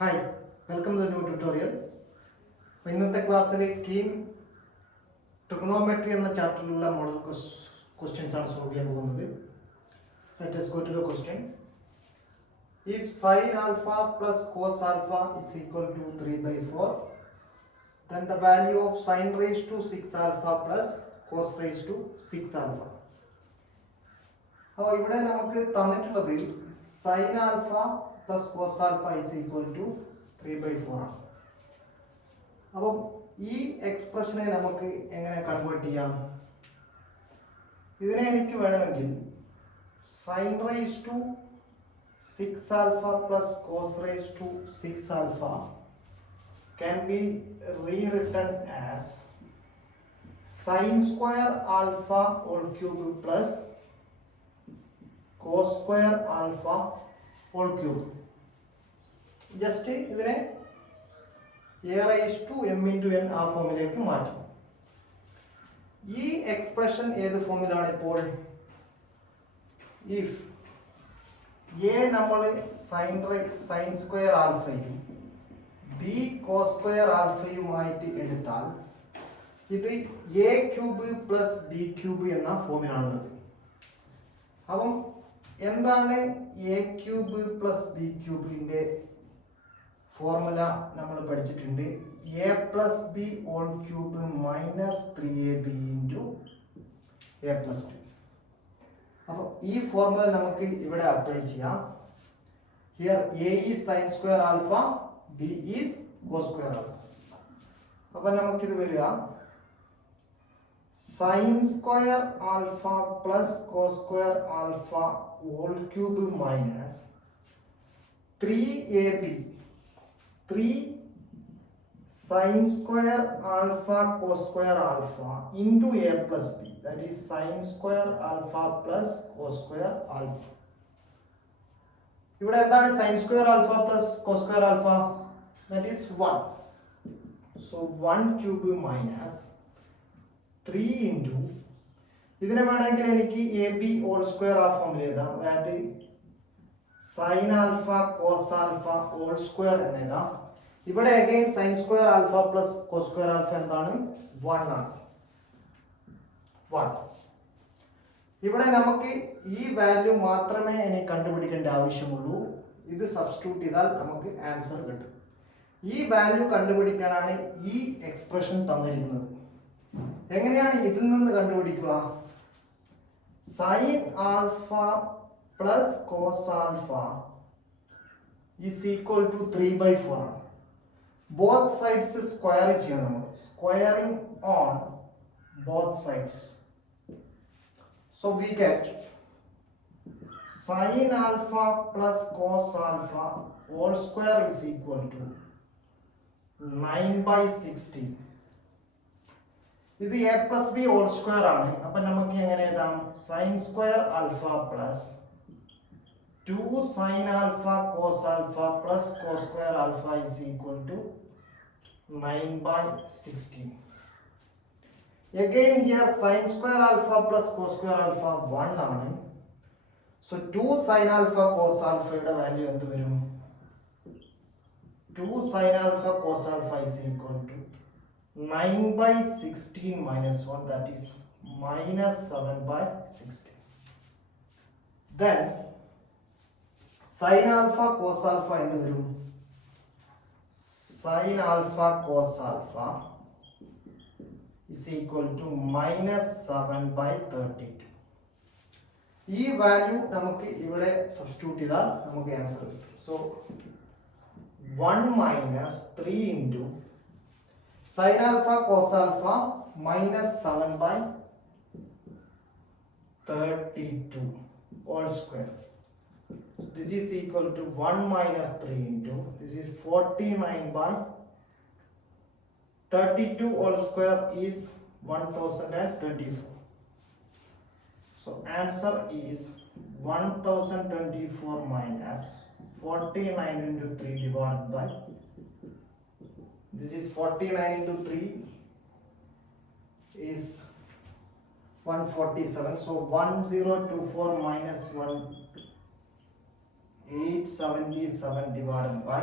Hi welcome to new tutorial. ഇന്നത്തെ ക്ലാസ്സിൽ KEAM trigonometry എന്ന ചാപ്റ്ററിലുള്ള മോഡൽ ക്വസ്റ്റ്യൻസ് ആണ് സോൾവ് ചെയ്യാൻ പോകുന്നത്. Let us go to the question. If sin alpha plus cos alpha is equal to 3/4, then the value of sin raised to 6 alpha plus cos raised to 6 alpha. അപ്പോൾ ഇവിടെ നമുക്ക് തന്നിട്ടുള്ളത് sin alpha plus cos alpha is equal to 3/4 ആണ്. അപ്പം ഈ എക്സ്പ്രഷനെ നമുക്ക് എങ്ങനെ convert ചെയ്യാം? ഇതിനെ എനിക്ക് വേണമെങ്കിൽ sin raised to 6 alpha plus cos raised to 6 alpha can be rewritten as sin square alpha whole cube plus cos square alpha whole cube. Just ഇതിനെ a raised to m into n ആ ഫോമിലേക്ക് മാറ്റി. ഈ expression ഏത് ഫോമിലാണ് ഇപ്പോൾ? If a നമ്മൾ sine square ആൽഫയും b കോസ് സ്ക്വയർ ആൽഫയുമായിട്ട് എടുത്താൽ ഇത് a cube plus b cube എന്ന ഫോമിലാണുള്ളത്. അപ്പം എന്താണ് a ക്യൂബ് പ്ലസ് b ക്യൂബിൻ്റെ ഫോർമുല? നമ്മൾ പഠിച്ചിട്ടുണ്ട് a plus B whole cube minus 3ab into a plus B. അപ്പോൾ ഈ ഫോർമുല നമുക്ക് ഇവിടെ അപ്ലൈ ചെയ്യാം. Here a is sine square alpha, b is cos square alpha. അപ്പം നമുക്കിത് വരിക sine square alpha plus cos square alpha whole cube minus 3ab 3 sin square alpha cos square alpha into a plus b, that is sin square alpha plus cos square alpha. ഇവിടെ എന്താണ് sin square alpha plus cos square alpha? That is 1. So 1 cube minus 3 into, ഇതിനെ വേണമെങ്കിൽ എനിക്ക് A B whole square ആ ഫോമിൽ എഴുതാം. അതായത് sine alpha cos alpha whole square എന്ന് എഴുതാം. ഇവിടെ again sine square alpha plus cos square alpha എന്താണ്? 1 ആണ്. 1. ഇവിടെ നമുക്ക് ഈ വാല്യൂ മാത്രമേ ഇനി കണ്ടുപിടിക്കേണ്ട ആവശ്യമുള്ളൂ. ഇത് സബ്സ്റ്റിറ്റ്യൂട്ട് ചെയ്താൽ നമുക്ക് ആൻസർ കിട്ടും. ഈ വാല്യൂ കണ്ടുപിടിക്കാനാണ് ഈ എക്സ്പ്രഷൻ തന്നിരിക്കുന്നത്. എങ്ങനെയാണ് ഇതിൽ നിന്ന് കണ്ടുപിടിക്കുക? Sine alpha plus cos alpha is equal to 3/4 ആണ്. ബോത്ത് സൈഡ്സ് സ്ക്വയർ ചെയ്യണം. Squaring on both sides. So we get sine alpha plus cos alpha whole square is equal to 9/16. ഇത് A plus B whole square ആണ്. അപ്പൊ നമുക്ക് എങ്ങനെ എഴുതാം? Sine square alpha plus 2 sin alpha cos alpha plus cos square alpha is equal to 9/16. Again here sin square alpha plus cos square alpha 1 ആണ്. So 2 sin alpha cos alpha യുടെ value എന്ത് വരും? 2 sin alpha cos alpha is equal to 9/16 minus 1, that is minus 7/16. Then sin alpha cos alpha എന്ത് വരും? sin alpha cos alpha is equal to minus 7/32. ഈ value നമുക്ക് ഇവിടെ substitute ചെയ്താൽ നമുക്ക് ആൻസർ കിട്ടും. So 1 minus 3 into sin alpha cos alpha minus 7/32 all square. This is equal to 1 minus 3 into, this is 49/32 whole square is 1024. So answer is 1024 minus 49 into 3 divided by, this is 49 into 3 is 147. So 1024 minus 1 877 divided by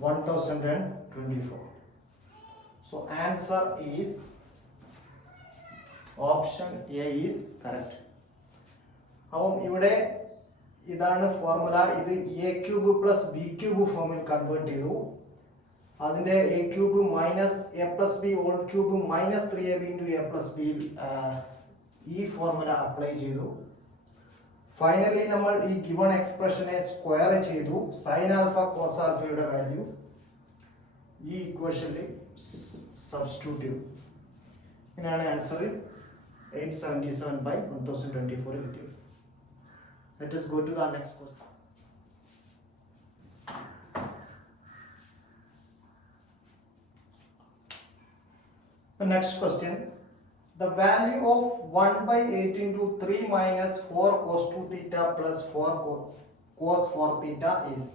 1024. So answer is option A is correct. അപ്പം ഇവിടെ ഇതാണ് formula. ഇത് A cube plus B cube ഫോമിൽ convert ചെയ്തു. അതിന്റെ A cube minus A plus B whole cube minus 3ab into A plus B ഈ formula apply ചെയ്തു. Finally നമ്മൾ ഈ ഗിവൺ എക്സ്പ്രഷനെ സ്ക്വയർ ചെയ്തു. സൈൻ ആൽഫ കോസ് ആൽഫയുടെ വാല്യൂ ഈ ഇക്വേഷനിൽ സബ്സ്റ്റിറ്റ്യൂട്ട് ചെയ്തു. ഇങ്ങനെയാണ് ആൻസർ 877/1024 കിട്ടിയത്. Let us go to the next question. The next question. The value of 1/8 into 3 minus 4 cos 2 theta plus 4 cos 4 theta is.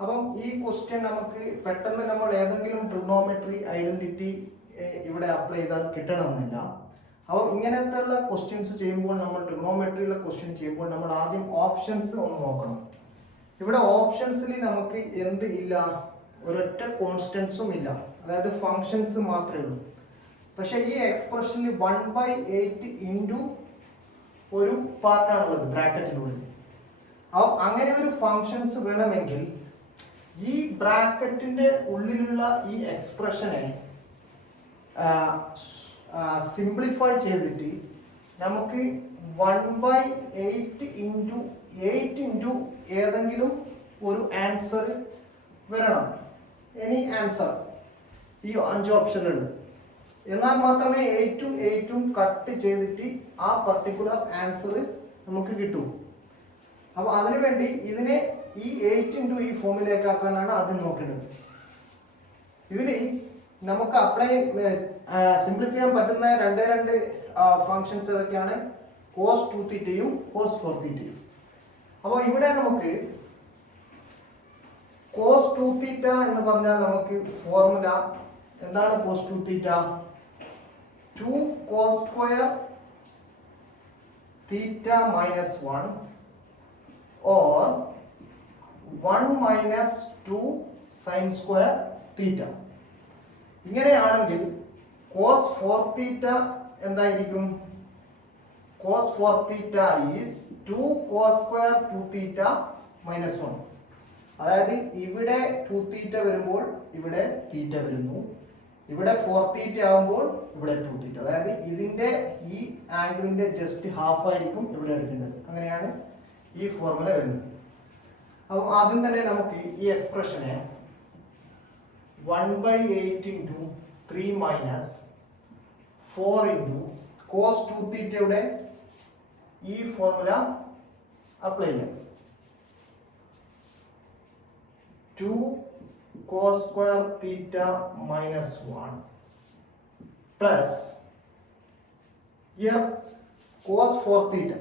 അപ്പം ഈ ക്വസ്റ്റ്യൻ നമുക്ക് പെട്ടെന്ന് നമ്മൾ ഏതെങ്കിലും ട്രിഗണോമെട്രി ഐഡന്റിറ്റി ഇവിടെ അപ്ലൈ ചെയ്താൽ കിട്ടണമെന്നില്ല. അപ്പോൾ ഇങ്ങനത്തെ ഉള്ള ക്വസ്റ്റ്യൻസ് ചെയ്യുമ്പോൾ നമ്മൾ ട്രിഗണോമെട്രിയിലെ ക്വസ്റ്റ്യൻ ചെയ്യുമ്പോൾ നമ്മൾ ആദ്യം ഓപ്ഷൻസ് ഒന്ന് നോക്കണം. ഇവിടെ ഓപ്ഷൻസിൽ നമുക്ക് എന്ത് ഇല്ല, ഒരൊറ്റ കോൺസ്റ്റൻസും ഇല്ല, അതായത് ഫങ്ഷൻസ് മാത്രമേ ഉള്ളൂ. പക്ഷെ ഈ എക്സ്പ്രഷനിൽ 1/8 ഇൻറ്റു ഒരു പാർട്ടാണുള്ളത് ബ്രാക്കറ്റിനുള്ളിൽ. അപ്പോൾ അങ്ങനെ ഒരു ഫങ്ഷൻസ് വേണമെങ്കിൽ ഈ ബ്രാക്കറ്റിന്റെ ഉള്ളിലുള്ള ഈ എക്സ്പ്രഷനെ സിംപ്ലിഫൈ ചെയ്തിട്ട് നമുക്ക് 1/8 ഇൻറ്റു 8 ഇൻറ്റു ഏതെങ്കിലും ഒരു ആൻസർ വരണം. എനി ആൻസർ ഈ 5 ഓപ്ഷനുണ്ട്. എന്നാൽ മാത്രമേ 8ഉം കട്ട് ചെയ്തിട്ട് ആ പർട്ടിക്കുലർ ആൻസർ നമുക്ക് കിട്ടൂ. അപ്പോൾ അതിനുവേണ്ടി ഇതിനെ ഈ 8 ഇൻറ്റു ഈ ഫോമിലേക്ക് ആക്കാനാണ് ആദ്യം നോക്കേണ്ടത്. ഇതിൽ നമുക്ക് അപ്ലൈ സിംപ്ലിഫൈ ചെയ്യാൻ പറ്റുന്ന രണ്ട് ഫങ്ഷൻസ് ഏതൊക്കെയാണ്? cos 2 തീറ്റയും cos 4 തീറ്റയും. അപ്പോൾ ഇവിടെ നമുക്ക് cos 2 തീറ്റ എന്ന് പറഞ്ഞാൽ നമുക്ക് ഫോർമുല എന്താണ്? cos 2 theta 2 cos square theta minus 1 or 1 minus 2 sin square theta. ഇങ്ങനെയാണെങ്കിൽ cos 4 തീറ്റ എന്തായിരിക്കും? cos 4 theta is 2 cos square 2 theta minus 1. അതായത് ഇവിടെ 2 തീറ്റ വരുമ്പോൾ ഇവിടെ തീറ്റ വരുന്നു, ഇവിടെ 4 തീറ്റ ആകുമ്പോൾ ഇവിടെ 2 തീറ്റ. അതായത് ഇതിന്റെ ഈ ആംഗിളിന്റെ ജസ്റ്റ് ഹാഫ് ആയിരിക്കും ഇവിടെ എടുക്കേണ്ടത്. അങ്ങനെയാണ് ഈ ഫോർമുല വരുന്നത്. അപ്പോൾ ആദ്യം തന്നെ നമുക്ക് ഈ എക്സ്പ്രഷനെ 1/8 ഇൻറ്റു 3 മൈനസ് 4 ഇൻറ്റു cos 2 തീറ്റയുടെ ഈ ഫോർമുല അപ്ലൈ ചെയ്യാം. 2 cos square theta minus 1 plus here cos 4 theta.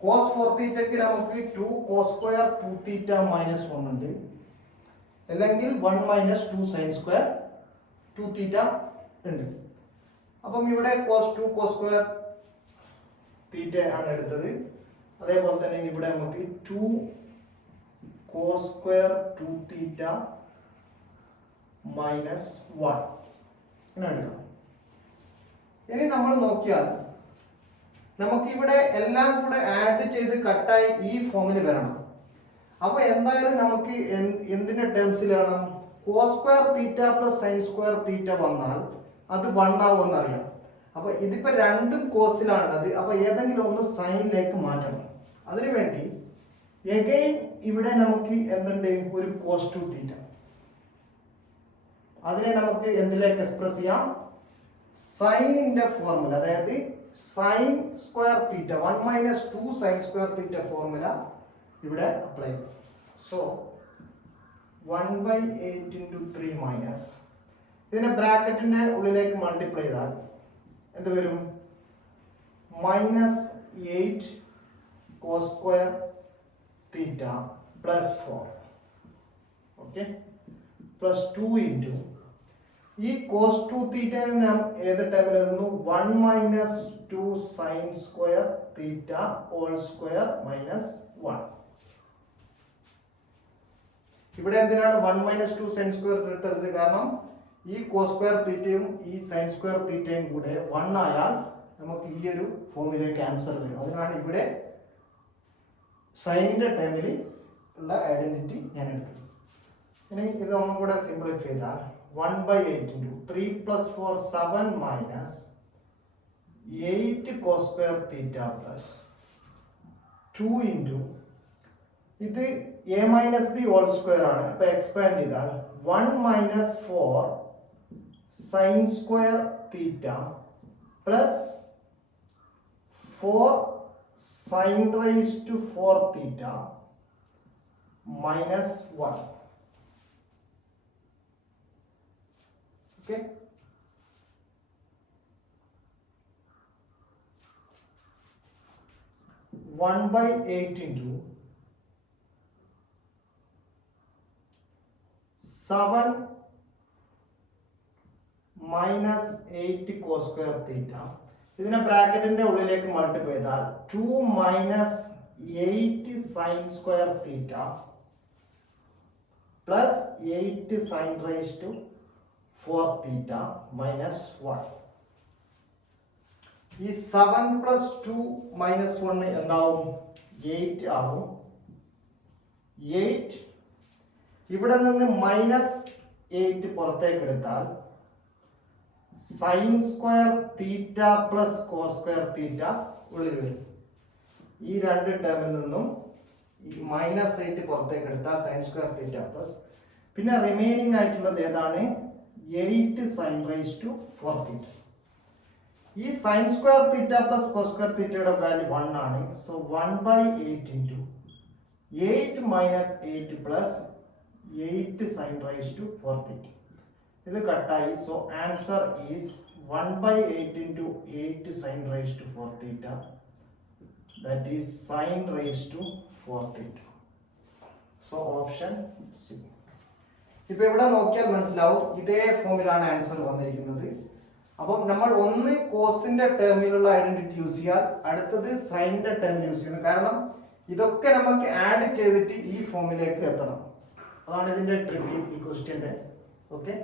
cos 4 തീറ്റയ്ക്ക് നമുക്ക് 2 cos square 2 theta minus 1 ഉണ്ട്, അല്ലെങ്കിൽ 1 minus 2 sin square 2 theta ഉണ്ട്. അപ്പം ഇവിടെ cos 2 cos square theta ആണ് എടുത്തത്. അതേപോലെ തന്നെ ഇവിടെ നമുക്ക് 2 cos square 2 theta മൈനസ് 1 ഇങ്ങനെ എടുക്കാം. ഇനി നമ്മൾ നോക്കിയാൽ നമുക്ക് ഇവിടെ എല്ലാം കൂടെ ആഡ് ചെയ്ത് കട്ടായി ഈ ഫോമിൽ വരണം. അപ്പൊ എന്തായാലും നമുക്ക് എന്തിന്റെ ടേംസിലാണ്? cos square theta plus sin square theta വന്നാൽ അത് 1 ആവുമെന്ന് അറിയാം. അപ്പൊ ഇതിപ്പോ രണ്ടും കോസിലാണുള്ളത്. അപ്പൊ ഏതെങ്കിലും ഒന്ന് സൈനിലേക്ക് മാറ്റണം. അതിനുവേണ്ടി എഗെയിൻ ഇവിടെ നമുക്ക് എന്തുണ്ട്? ഒരു cos 2 തീറ്റ. അതിനെ നമുക്ക് എന്തിലേക്ക് എക്സ്പ്രസ് ചെയ്യാം? സൈനിന്റെ ഫോർമുല, അതായത് സൈൻ സ്ക്വയർ തീറ്റ 1 മൈനസ് 2 സൈൻ സ്ക്വയർ തീറ്റ ഫോർമുല ഇവിടെ അപ്ലൈ ചെയ്യും. സോ 1/8 ഇൻറ്റു 3 മൈനസ് ഇതിനെ ബ്രാക്കറ്റിന്റെ ഉള്ളിലേക്ക് മൾട്ടിപ്ലൈ ചെയ്താൽ എന്ത് വരും? -8 cos square theta plus 4, okay, plus 2 into ഈ cos 2 തീറ്റ നാം ഏത് ടൈമിൽ എഴുതുന്നു? 1 minus 2 sine square theta whole square minus 1. ഇവിടെ എന്തിനാണ് 1 മൈനസ് 2 സൈൻ സ്ക്വയർ എടുത്തത്? കാരണം ഈ കോസ് സ്ക്വയർ തീറ്റയും ഈ സൈൻ സ്ക്വയർ തീറ്റയും കൂടെ 1 ആയാൽ നമുക്ക് ഈ ഒരു ഫോമിലേക്ക് ആൻസർ വരും. അതിനാണ് ഇവിടെ സൈനിന്റെ ടൈമിൽ ഉള്ള ഐഡന്റിറ്റി ഞാൻ എടുത്തത്. ഇനി ഇത് ഒന്നും കൂടെ സിംപ്ലിഫൈ ചെയ്താൽ 1/8 into 3 plus 4 7 minus 8 cos square theta plus 2 into ഇത് a minus b whole square ആണ്. അപ്പൊ എക്സ്പാൻഡ് ചെയ്താൽ 1 minus 4 sin square theta plus 4 sin raised to 4 theta minus 1. Okay. One by 8 into 7 minus 8 cos square theta. ഇതിനെ ബ്രാക്കറ്റിന്റെ ഉള്ളിലേക്ക് multiply ചെയ്താൽ 2 minus 8 sin square theta plus 8 sin raised to 4 theta minus 1. ഈ 7 plus 2 minus 1 എന്താവും? 8 ആവും. 8 ഇവിടെ നിന്ന് minus 8 പുറത്തേക്ക് എടുത്താൽ sine square theta plus cos square theta ഉള്ളിൽ വരും. ഈ രണ്ട് ടേമിൽ നിന്നും മൈനസ് 8 പുറത്തേക്ക് എടുത്താൽ സൈൻ സ്ക്വയർ തീറ്റ പ്ലസ്, പിന്നെ റിമൈനിങ് ആയിട്ടുള്ളത് ഏതാണ്? 8 സൈൻ റൈസ് ടു 4 തീറ്റ. ഈ sine square theta plus cos square തീറ്റയുടെ വാല്യൂ 1 ആണ്. So 1/8 into 8 minus 8 plus 8 sin raised to 4 theta. ഇത് കട്ടായി. So answer is 1/8 into 8 sin raised to 4 theta. That is sin raised to 4 theta. So option C. ഇപ്പൊ ഇവിടെ നോക്കിയാൽ മനസ്സിലാവും ഇതേ ഫോമിലാണ് ആൻസർ വന്നിരിക്കുന്നത്. അപ്പം നമ്മൾ ഒന്ന് കോസിന്റെ ടേമിലുള്ള ഐഡന്റിറ്റി യൂസ് ചെയ്യാൽ അടുത്തത് സൈനിന്റെ ടേം യൂസ് ചെയ്യണം. കാരണം ഇതൊക്കെ നമുക്ക് ആഡ് ചെയ്തിട്ട് ഈ ഫോമിലേക്ക് എത്തണം. അതാണ് ഇതിന്റെ ട്രിക്ക് ഈ ക്വസ്റ്റ്യന്റെ. ഓക്കെ.